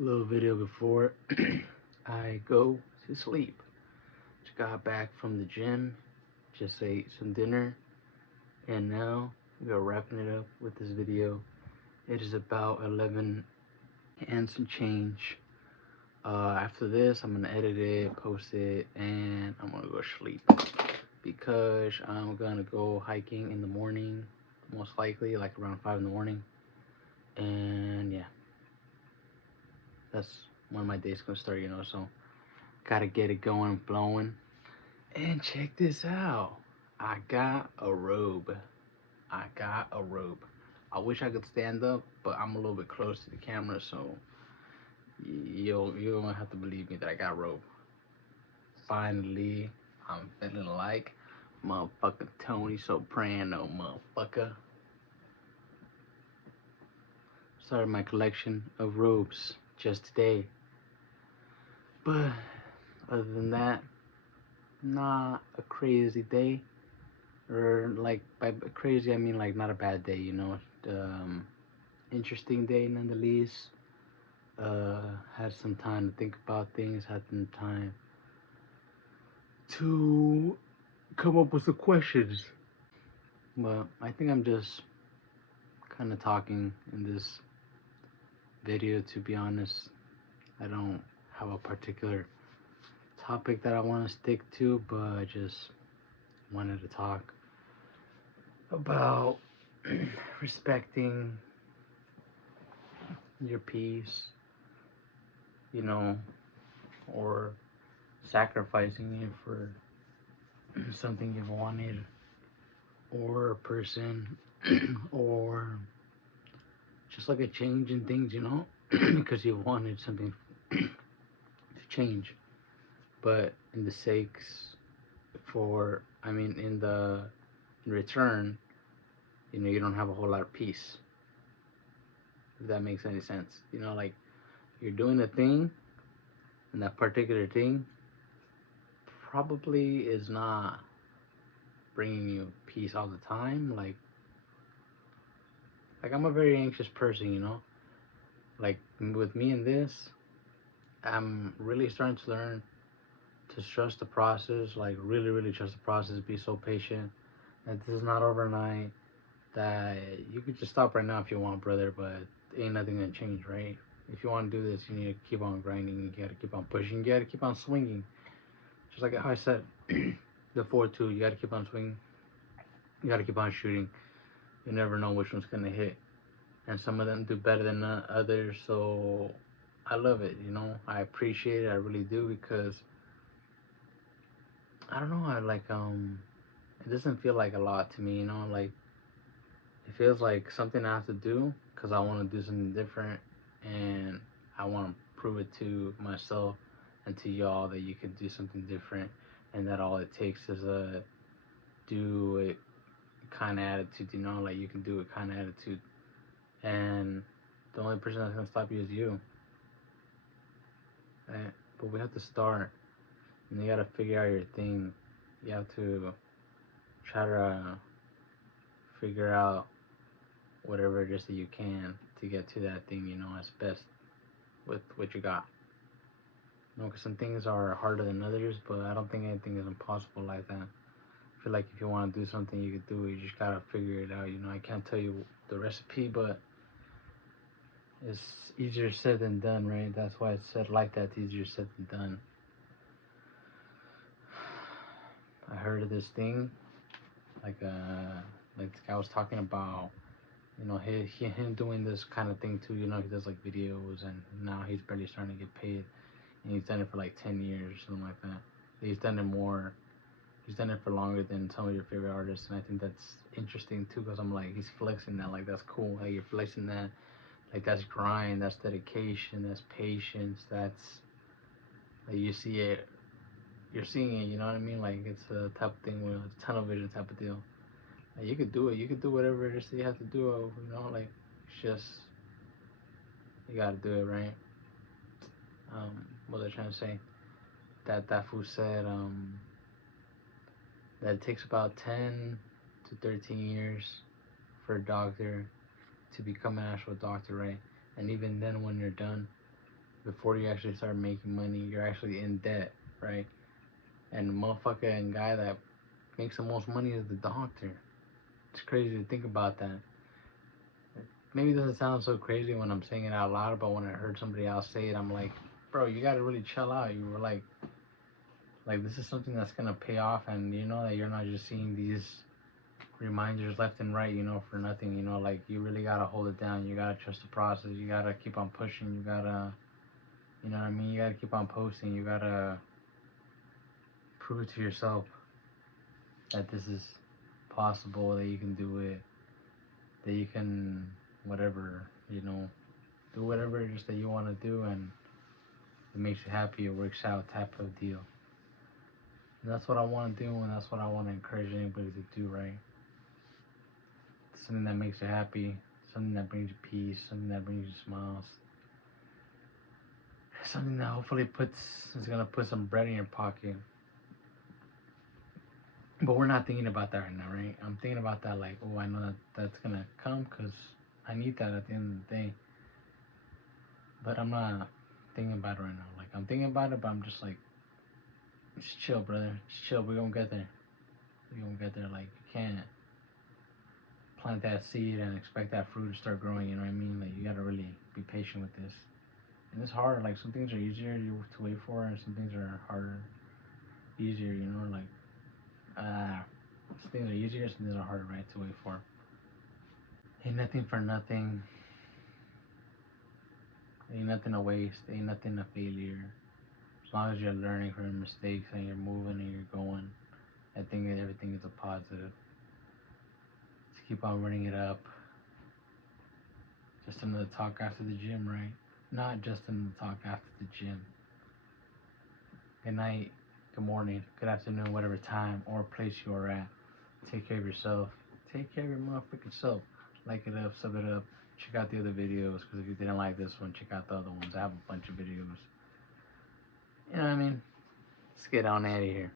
Little video before I go to sleep. Just got back from the gym, just ate some dinner, and now we are wrapping it up with this video. It is about 11 and some change. After this, I'm gonna edit it, post it, and I'm gonna go sleep because I'm gonna go hiking in the morning, most likely like around 5 in the morning. And yeah, that's when my day's gonna start, so gotta get it going, flowing. And check this out. I got a robe. I wish I could stand up, but I'm a little bit close to the camera, so you're gonna have to believe me that I got a robe. Finally, I'm feeling like motherfucking Tony Soprano, motherfucker. Started my collection of robes just today. But other than that, not a crazy day. Or like by crazy I mean like not a bad day, interesting day nonetheless. Had some time to think about things, had some time to come up with some questions. But I think I'm just kind of talking in this video, to be honest. I don't have a particular topic that I want to stick to, but I just wanted to talk about respecting your peace, or sacrificing it for something you've wanted, or a person, or just like a change in things, because you wanted something to change, but in the sakes in return, you don't have a whole lot of peace, if that makes any sense. Like you're doing a thing, and that particular thing probably is not bringing you peace all the time. Like I'm a very anxious person, like with me in this, I'm really starting to learn to trust the process, like really, really trust the process, be so patient. That this is not overnight. That you could just stop right now if you want, brother, but ain't nothing gonna change, right? If you want to do this, you need to keep on grinding. You gotta keep on pushing. You gotta keep on swinging. Just like how I said before too. You gotta keep on swinging. You gotta keep on shooting. You never know which one's gonna hit, and some of them do better than others. So I love it. I appreciate it. I really do, because I don't know. I like It doesn't feel like a lot to me. Like it feels like something I have to do because I want to do something different, and I want to prove it to myself and to y'all that you can do something different, and that all it takes is a do it kind of attitude. Like you can do it kind of attitude, and the only person that's gonna stop you is you. Right? But we have to start, and you gotta figure out your thing. You have to try to figure out whatever it is that you can to get to that thing, as best with what you got. Because some things are harder than others, but I don't think anything is impossible like that. I feel like if you want to do something, you could do it. You just gotta figure it out. I can't tell you the recipe, but it's easier said than done, right? That's why it's said like that. It's easier said than done. I heard of this thing, like this guy was talking about, him doing this kind of thing too. He does like videos, and now he's barely starting to get paid, and he's done it for like 10 years or something like that. He's done it more. He's done it for longer than some of your favorite artists, and I think that's interesting too, because I'm like, he's flexing that, like that's cool. Like you're flexing that, like that's grind, that's dedication, that's patience, that's like you see it, you're seeing it. You know what I mean? Like it's a type of thing where it's tunnel vision type of deal. Like you could do it. You could do whatever it is that you have to do. Like it's just you gotta do it, right? What was I trying to say? That fool said that it takes about 10 to 13 years for a doctor to become an actual doctor, right? And even then, when you're done, before you actually start making money, you're actually in debt, right? And the motherfucker and guy that makes the most money is the doctor. It's crazy to think about that. Maybe it doesn't sound so crazy when I'm saying it out loud, but when I heard somebody else say it, I'm like, bro, you gotta really chill out. You were like this is something that's gonna pay off, and you know that you're not just seeing these reminders left and right, you know, for nothing. You know, like you really gotta hold it down. You gotta trust the process. You gotta keep on pushing. You gotta, you know what I mean? You gotta keep on posting. You gotta prove it to yourself that this is possible, that you can do it, that you can whatever, you know, do whatever it is that you want to do, and it makes you happy, it works out type of deal. And that's what I want to do, and that's what I want to encourage anybody to do, right? Something that makes you happy, something that brings you peace, something that brings you smiles, something that hopefully is gonna put some bread in your pocket. But we're not thinking about that right now, right? I'm thinking about that like, oh, I know that that's gonna come because I need that at the end of the day. But I'm not thinking about it right now. Like I'm thinking about it, but I'm just like, just chill, brother. Just chill. We're gonna get there. We're gonna get there. Like you can't plant that seed and expect that fruit to start growing. You know what I mean? Like you gotta really be patient with this. And it's hard. Like some things are easier to wait for, and some things are harder, easier. You know, like some things are easier, some things are harder, right, to wait for. Ain't nothing for nothing. Ain't nothing a waste. Ain't nothing a failure. As long as you're learning from your mistakes and you're moving and you're going, I think that everything is a positive. Just keep on running it up. Just another talk after the gym, right? Not just another talk after the gym. Good night, good morning, good afternoon, whatever time or place you are at. Take care of yourself. Take care of your motherfucking self. Like it up, sub it up. Check out the other videos, because if you didn't like this one, check out the other ones. I have a bunch of videos. You know what I mean? Let's get on out of here.